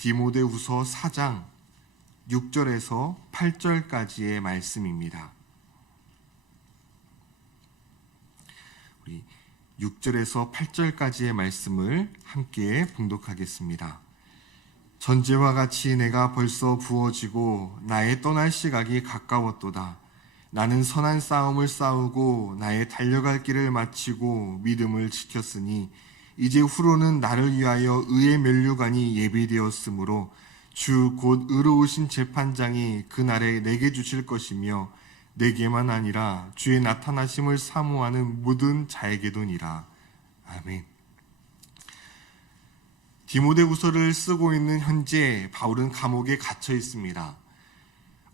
디모데후서 4장 6절에서 8절까지의 말씀입니다. 우리 6절에서 8절까지의 말씀을 함께 봉독하겠습니다. 전제와 같이 내가 벌써 부어지고 나의 떠날 시각이 가까웠도다. 나는 선한 싸움을 싸우고 나의 달려갈 길을 마치고 믿음을 지켰으니 이제 후로는 나를 위하여 의의 면류관이 예비되었으므로 주 곧 의로우신 재판장이 그날에 내게 주실 것이며 내게만 아니라 주의 나타나심을 사모하는 모든 자에게도니라. 아멘. 디모데후서를 쓰고 있는 현재 바울은 감옥에 갇혀 있습니다.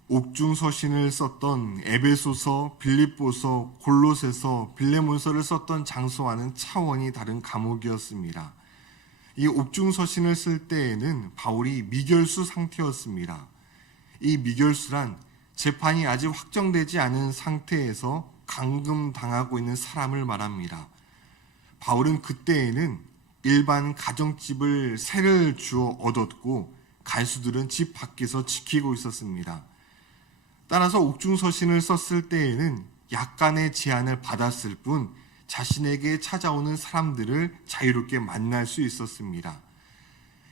옥중서신을 썼던 에베소서, 빌립보서, 골로새서, 빌레몬서를 썼던 장소와는 차원이 다른 감옥이었습니다. 이 옥중서신을 쓸 때에는 바울이 미결수 상태였습니다. 이 미결수란 재판이 아직 확정되지 않은 상태에서 감금당하고 있는 사람을 말합니다. 바울은 그때에는 일반 가정집을 세를 주어 얻었고 간수들은 집 밖에서 지키고 있었습니다. 따라서 옥중서신을 썼을 때에는 약간의 제한을 받았을 뿐 자신에게 찾아오는 사람들을 자유롭게 만날 수 있었습니다.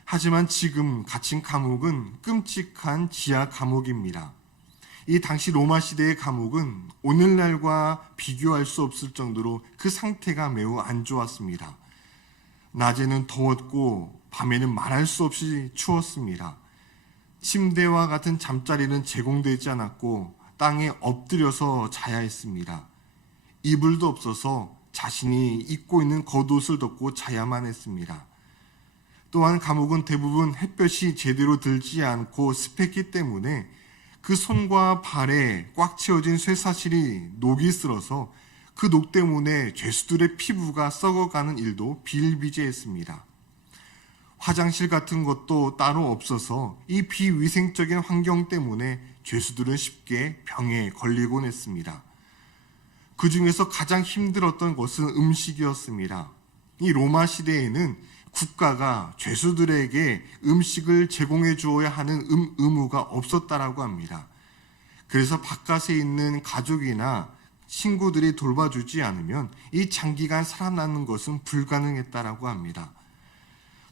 하지만 지금 갇힌 감옥은 끔찍한 지하 감옥입니다. 이 당시 로마 시대의 감옥은 오늘날과 비교할 수 없을 정도로 그 상태가 매우 안 좋았습니다. 낮에는 더웠고 밤에는 말할 수 없이 추웠습니다. 침대와 같은 잠자리는 제공되지 않았고 땅에 엎드려서 자야 했습니다. 이불도 없어서 자신이 입고 있는 겉옷을 덮고 자야만 했습니다. 또한 감옥은 대부분 햇볕이 제대로 들지 않고 습했기 때문에 그 손과 발에 꽉 채워진 쇠사슬이 녹이 슬어서 그 녹 때문에 죄수들의 피부가 썩어가는 일도 비일비재했습니다. 화장실 같은 것도 따로 없어서 이 비위생적인 환경 때문에 죄수들은 쉽게 병에 걸리곤 했습니다. 그 중에서 가장 힘들었던 것은 음식이었습니다. 이 로마 시대에는 국가가 죄수들에게 음식을 제공해 주어야 하는 의무가 없었다라고 합니다. 그래서 바깥에 있는 가족이나 친구들이 돌봐주지 않으면 이 장기간 살아남는 것은 불가능했다라고 합니다.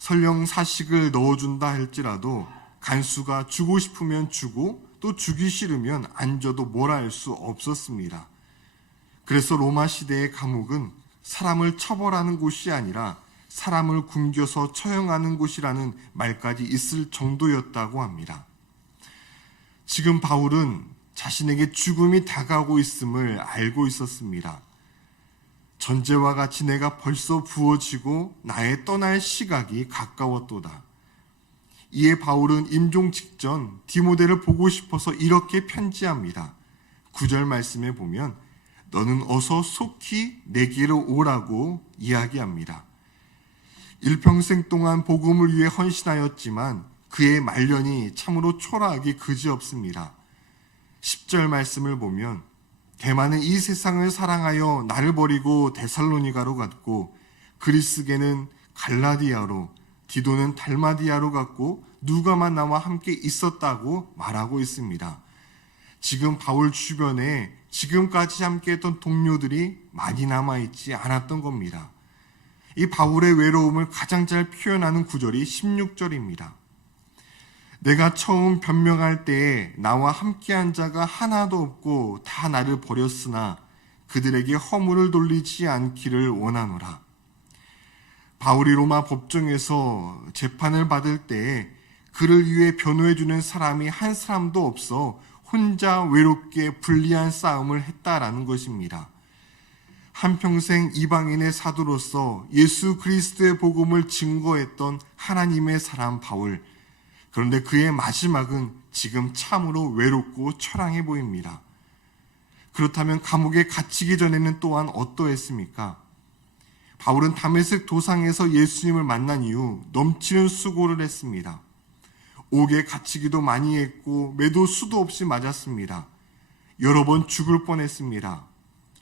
설령 사식을 넣어준다 할지라도 간수가 주고 싶으면 주고 또 주기 싫으면 안 줘도 뭐라 할 수 없었습니다. 그래서 로마 시대의 감옥은 사람을 처벌하는 곳이 아니라 사람을 굶겨서 처형하는 곳이라는 말까지 있을 정도였다고 합니다. 지금 바울은 자신에게 죽음이 다가오고 있음을 알고 있었습니다. 전제와 같이 내가 벌써 부어지고 나의 떠날 시각이 가까웠도다. 이에 바울은 임종 직전 디모데를 보고 싶어서 이렇게 편지합니다. 9절 말씀에 보면 너는 어서 속히 내게로 오라고 이야기합니다. 일평생 동안 복음을 위해 헌신하였지만 그의 말년이 참으로 초라하기 그지없습니다. 10절 말씀을 보면 대만은 이 세상을 사랑하여 나를 버리고 데살로니가로 갔고 그리스게는 갈라디아로 디도는 달마디아로 갔고 누가만 나와 함께 있었다고 말하고 있습니다. 지금 바울 주변에 지금까지 함께했던 동료들이 많이 남아있지 않았던 겁니다. 이 바울의 외로움을 가장 잘 표현하는 구절이 16절입니다. 내가 처음 변명할 때에 나와 함께한 자가 하나도 없고 다 나를 버렸으나 그들에게 허물을 돌리지 않기를 원하노라. 바울이 로마 법정에서 재판을 받을 때에 그를 위해 변호해주는 사람이 한 사람도 없어 혼자 외롭게 불리한 싸움을 했다라는 것입니다. 한평생 이방인의 사도로서 예수 그리스도의 복음을 증거했던 하나님의 사람 바울. 그런데 그의 마지막은 지금 참으로 외롭고 처량해 보입니다. 그렇다면 감옥에 갇히기 전에는 또한 어떠했습니까? 바울은 다메섹 도상에서 예수님을 만난 이후 넘치는 수고를 했습니다. 옥에 갇히기도 많이 했고 매도 수도 없이 맞았습니다. 여러 번 죽을 뻔했습니다.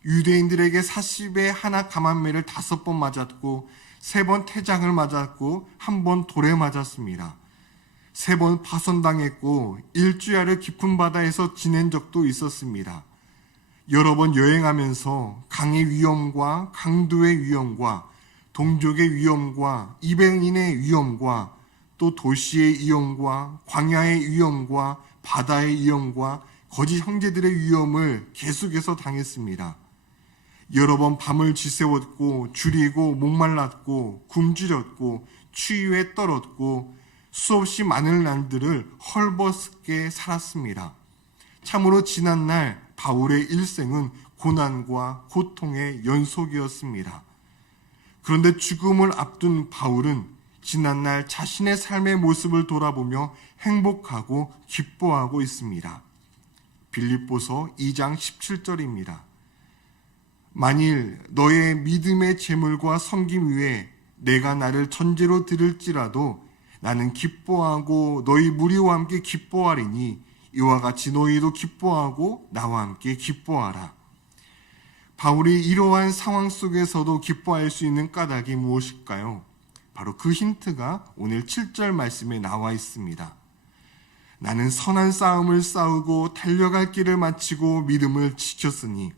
유대인들에게 40에 하나 감한매를 5번 맞았고 3번 태장을 맞았고 1번 돌에 맞았습니다. 3번 파손당했고 일주일을 깊은 바다에서 지낸 적도 있었습니다. 여러 번 여행하면서 강의 위험과 강도의 위험과 동족의 위험과 이방인의 위험과 또 도시의 위험과 광야의 위험과 바다의 위험과 거짓 형제들의 위험을 계속해서 당했습니다. 여러 번 밤을 지새웠고 줄이고 목말랐고 굶주렸고 추위에 떨었고 수없이 많은 날들을 헐벗게 살았습니다. 참으로 지난날 바울의 일생은 고난과 고통의 연속이었습니다. 그런데 죽음을 앞둔 바울은 지난날 자신의 삶의 모습을 돌아보며 행복하고 기뻐하고 있습니다. 빌립보서 2장 17절입니다. 만일 너의 믿음의 재물과 섬김 위에 내가 나를 전제로 드릴지라도 나는 기뻐하고 너희 무리와 함께 기뻐하리니 이와 같이 너희도 기뻐하고 나와 함께 기뻐하라. 바울이 이러한 상황 속에서도 기뻐할 수 있는 까닭이 무엇일까요? 바로 그 힌트가 오늘 7절 말씀에 나와 있습니다. 나는 선한 싸움을 싸우고 달려갈 길을 마치고 믿음을 지켰으니.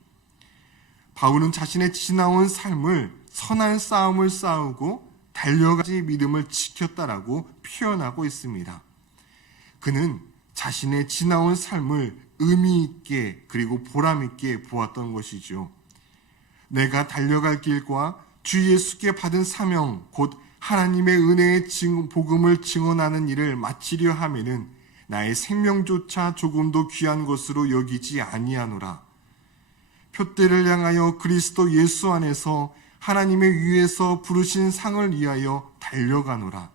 바울은 자신의 지나온 삶을 선한 싸움을 싸우고 달려가지 믿음을 지켰다라고 표현하고 있습니다. 그는 자신의 지나온 삶을 의미 있게 그리고 보람 있게 보았던 것이죠. 내가 달려갈 길과 주 예수께 받은 사명 곧 하나님의 은혜의 복음을 증언하는 일을 마치려 하면은 나의 생명조차 조금도 귀한 것으로 여기지 아니하노라. 표대를 향하여 그리스도 예수 안에서 하나님의 위에서 부르신 상을 위하여 달려가노라.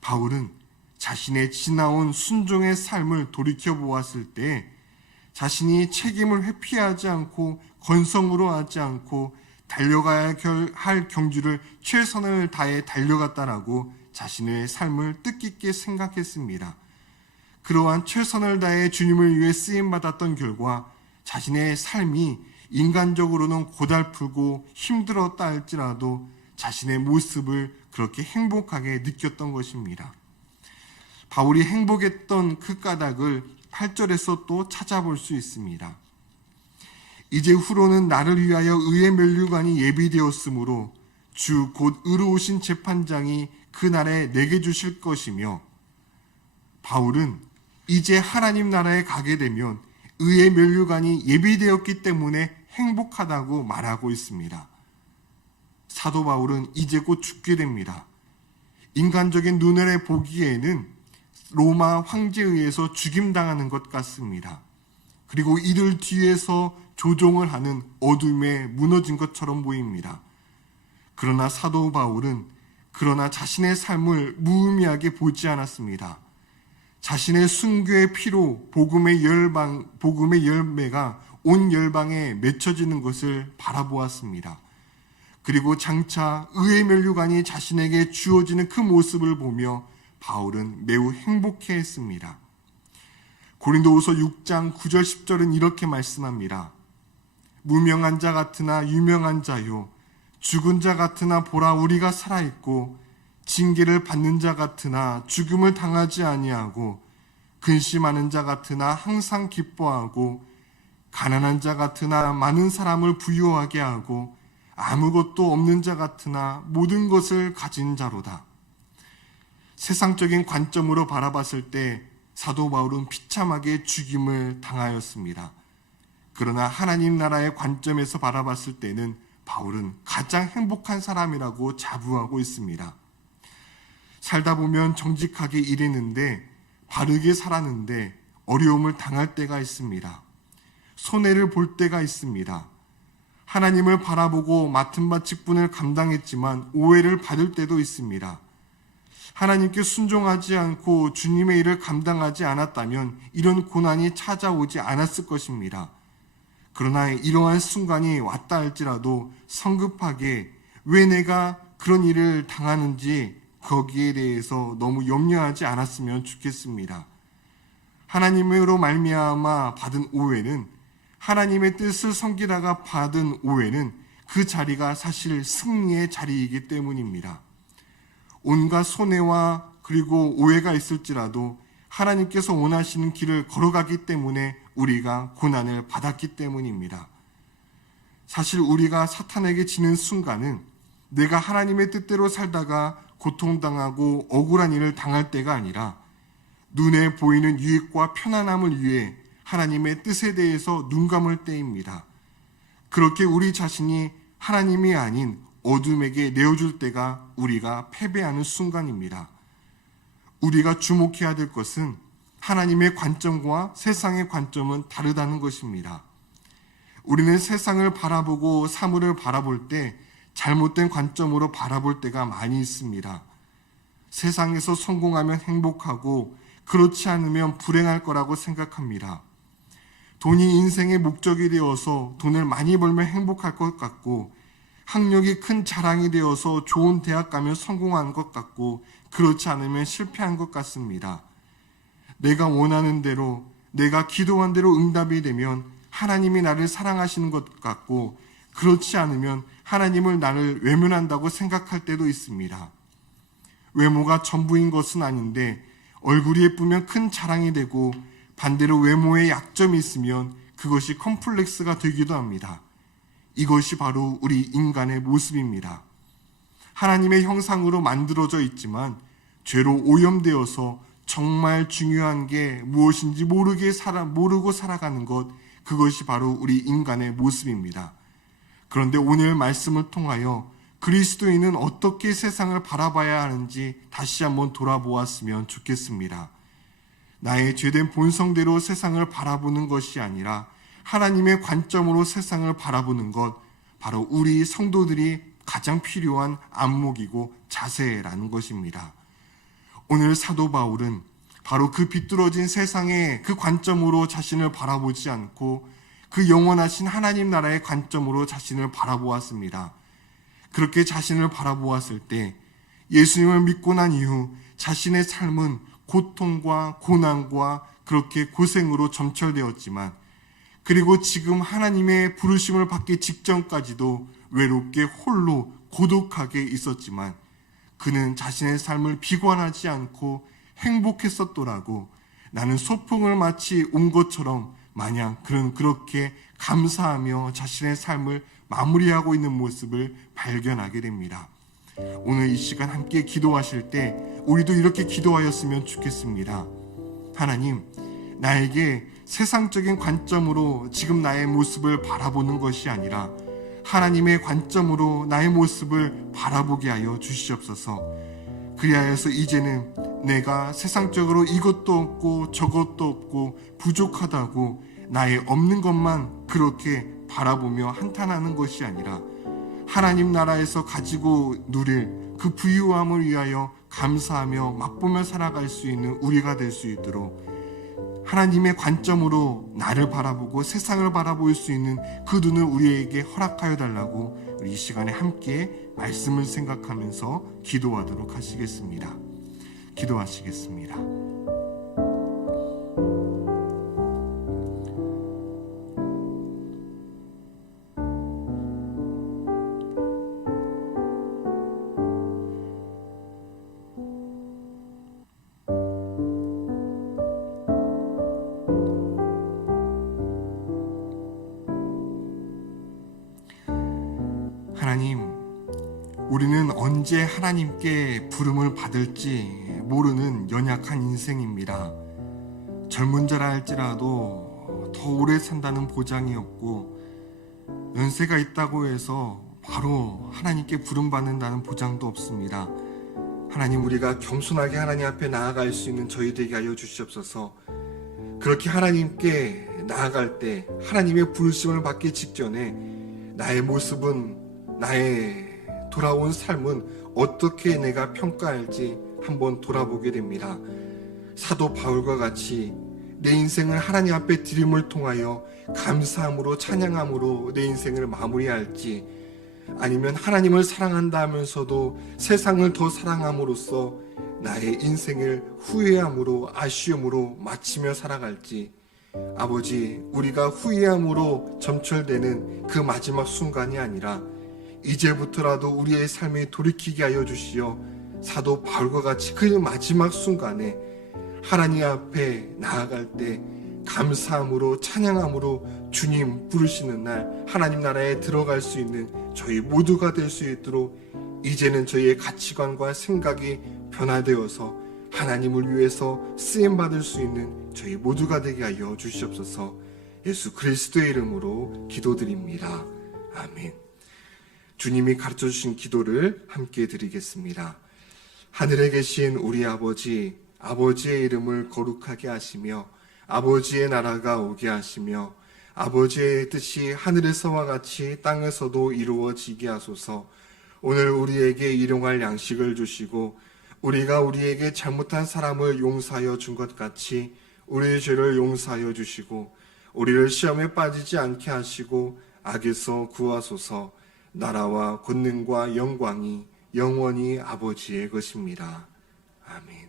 바울은 자신의 지나온 순종의 삶을 돌이켜보았을 때 자신이 책임을 회피하지 않고 건성으로 하지 않고 달려가야 할 경주를 최선을 다해 달려갔다라고 자신의 삶을 뜻깊게 생각했습니다. 그러한 최선을 다해 주님을 위해 쓰임받았던 결과 자신의 삶이 인간적으로는 고달프고 힘들었다 할지라도 자신의 모습을 그렇게 행복하게 느꼈던 것입니다. 바울이 행복했던 그 까닭을 8절에서 또 찾아볼 수 있습니다. 이제 후로는 나를 위하여 의의 면류관이 예비되었으므로 주 곧 의로우신 재판장이 그날에 내게 주실 것이며, 바울은 이제 하나님 나라에 가게 되면 의의 면류관이 예비되었기 때문에 행복하다고 말하고 있습니다. 사도 바울은 이제 곧 죽게 됩니다. 인간적인 눈에 보기에는 로마 황제에 의해서 죽임당하는 것 같습니다. 그리고 이들 뒤에서 조종을 하는 어둠에 무너진 것처럼 보입니다. 그러나 사도 바울은 자신의 삶을 무의미하게 보지 않았습니다. 자신의 순교의 피로 복음의 열매가 온 열방에 맺혀지는 것을 바라보았습니다. 그리고 장차 의의 면류관이 자신에게 주어지는 그 모습을 보며 바울은 매우 행복해했습니다. 고린도후서 6장 9절 10절은 이렇게 말씀합니다. 무명한 자 같으나 유명한 자요, 죽은 자 같으나 보라 우리가 살아있고, 징계를 받는 자 같으나 죽음을 당하지 아니하고, 근심하는 자 같으나 항상 기뻐하고, 가난한 자 같으나 많은 사람을 부유하게 하고, 아무것도 없는 자 같으나 모든 것을 가진 자로다. 세상적인 관점으로 바라봤을 때 사도 바울은 비참하게 죽임을 당하였습니다. 그러나 하나님 나라의 관점에서 바라봤을 때는 바울은 가장 행복한 사람이라고 자부하고 있습니다. 살다 보면 정직하게 일했는데, 바르게 살았는데 어려움을 당할 때가 있습니다. 손해를 볼 때가 있습니다. 하나님을 바라보고 맡은 바 직분을 감당했지만 오해를 받을 때도 있습니다. 하나님께 순종하지 않고 주님의 일을 감당하지 않았다면 이런 고난이 찾아오지 않았을 것입니다. 그러나 이러한 순간이 왔다 할지라도 성급하게 왜 내가 그런 일을 당하는지 거기에 대해서 너무 염려하지 않았으면 좋겠습니다. 하나님으로 말미암아 받은 오해는, 하나님의 뜻을 섬기다가 받은 오해는 그 자리가 사실 승리의 자리이기 때문입니다. 온갖 손해와 그리고 오해가 있을지라도 하나님께서 원하시는 길을 걸어가기 때문에 우리가 고난을 받았기 때문입니다. 사실 우리가 사탄에게 지는 순간은 내가 하나님의 뜻대로 살다가 고통당하고 억울한 일을 당할 때가 아니라 눈에 보이는 유익과 편안함을 위해 하나님의 뜻에 대해서 눈 감을 때입니다. 그렇게 우리 자신이 하나님이 아닌 어둠에게 내어줄 때가 우리가 패배하는 순간입니다. 우리가 주목해야 될 것은 하나님의 관점과 세상의 관점은 다르다는 것입니다. 우리는 세상을 바라보고 사물을 바라볼 때 잘못된 관점으로 바라볼 때가 많이 있습니다. 세상에서 성공하면 행복하고 그렇지 않으면 불행할 거라고 생각합니다. 돈이 인생의 목적이 되어서 돈을 많이 벌면 행복할 것 같고, 학력이 큰 자랑이 되어서 좋은 대학 가면 성공한 것 같고, 그렇지 않으면 실패한 것 같습니다. 내가 원하는 대로, 내가 기도한 대로 응답이 되면 하나님이 나를 사랑하시는 것 같고, 그렇지 않으면 하나님을 나를 외면한다고 생각할 때도 있습니다. 외모가 전부인 것은 아닌데 얼굴이 예쁘면 큰 자랑이 되고, 반대로 외모에 약점이 있으면 그것이 컴플렉스가 되기도 합니다. 이것이 바로 우리 인간의 모습입니다. 하나님의 형상으로 만들어져 있지만 죄로 오염되어서 정말 중요한 게 무엇인지 모르고 살아가는 것, 그것이 바로 우리 인간의 모습입니다. 그런데 오늘 말씀을 통하여 그리스도인은 어떻게 세상을 바라봐야 하는지 다시 한번 돌아보았으면 좋겠습니다. 나의 죄된 본성대로 세상을 바라보는 것이 아니라 하나님의 관점으로 세상을 바라보는 것, 바로 우리 성도들이 가장 필요한 안목이고 자세라는 것입니다. 오늘 사도 바울은 바로 그 비뚤어진 세상의 그 관점으로 자신을 바라보지 않고 그 영원하신 하나님 나라의 관점으로 자신을 바라보았습니다. 그렇게 자신을 바라보았을 때 예수님을 믿고 난 이후 자신의 삶은 고통과 고난과 그렇게 고생으로 점철되었지만, 그리고 지금 하나님의 부르심을 받기 직전까지도 외롭게 홀로 고독하게 있었지만 그는 자신의 삶을 비관하지 않고 행복했었더라고. 나는 소풍을 마치 온 것처럼 마냥 그는 그렇게 감사하며 자신의 삶을 마무리하고 있는 모습을 발견하게 됩니다. 오늘 이 시간 함께 기도하실 때 우리도 이렇게 기도하였으면 좋겠습니다. 하나님, 나에게 세상적인 관점으로 지금 나의 모습을 바라보는 것이 아니라 하나님의 관점으로 나의 모습을 바라보게 하여 주시옵소서. 그리하여서 이제는 내가 세상적으로 이것도 없고 저것도 없고 부족하다고 나의 없는 것만 그렇게 바라보며 한탄하는 것이 아니라 하나님 나라에서 가지고 누릴 그 부유함을 위하여 감사하며 맛보며 살아갈 수 있는 우리가 될 수 있도록 하나님의 관점으로 나를 바라보고 세상을 바라볼 수 있는 그 눈을 우리에게 허락하여 달라고 우리 이 시간에 함께 말씀을 생각하면서 기도하도록 하시겠습니다. 기도하시겠습니다. 하나님, 우리는 언제 하나님께 부름을 받을지 모르는 연약한 인생입니다. 젊은 자라 할지라도 더 오래 산다는 보장이 없고, 연세가 있다고 해서 바로 하나님께 부름받는다는 보장도 없습니다. 하나님, 우리가 겸손하게 하나님 앞에 나아갈 수 있는 저희 되게 하여 주시옵소서. 그렇게 하나님께 나아갈 때 하나님의 부르심을 받기 직전에 나의 모습은, 나의 돌아온 삶은 어떻게 내가 평가할지 한번 돌아보게 됩니다. 사도 바울과 같이 내 인생을 하나님 앞에 드림을 통하여 감사함으로 찬양함으로 내 인생을 마무리할지, 아니면 하나님을 사랑한다 하면서도 세상을 더 사랑함으로써 나의 인생을 후회함으로 아쉬움으로 마치며 살아갈지, 아버지, 우리가 후회함으로 점철되는 그 마지막 순간이 아니라 이제부터라도 우리의 삶에 돌이키게 하여 주시어 사도 바울과 같이 그 마지막 순간에 하나님 앞에 나아갈 때 감사함으로 찬양함으로 주님 부르시는 날 하나님 나라에 들어갈 수 있는 저희 모두가 될 수 있도록 이제는 저희의 가치관과 생각이 변화되어서 하나님을 위해서 쓰임받을 수 있는 저희 모두가 되게 하여 주시옵소서. 예수 그리스도의 이름으로 기도드립니다. 아멘. 주님이 가르쳐 주신 기도를 함께 드리겠습니다. 하늘에 계신 우리 아버지, 아버지의 이름을 거룩하게 하시며 아버지의 나라가 오게 하시며 아버지의 뜻이 하늘에서와 같이 땅에서도 이루어지게 하소서. 오늘 우리에게 일용할 양식을 주시고 우리가 우리에게 잘못한 사람을 용서하여 준 것 같이 우리의 죄를 용서하여 주시고 우리를 시험에 빠지지 않게 하시고 악에서 구하소서. 나라와 권능과 영광이 영원히 아버지의 것입니다. 아멘.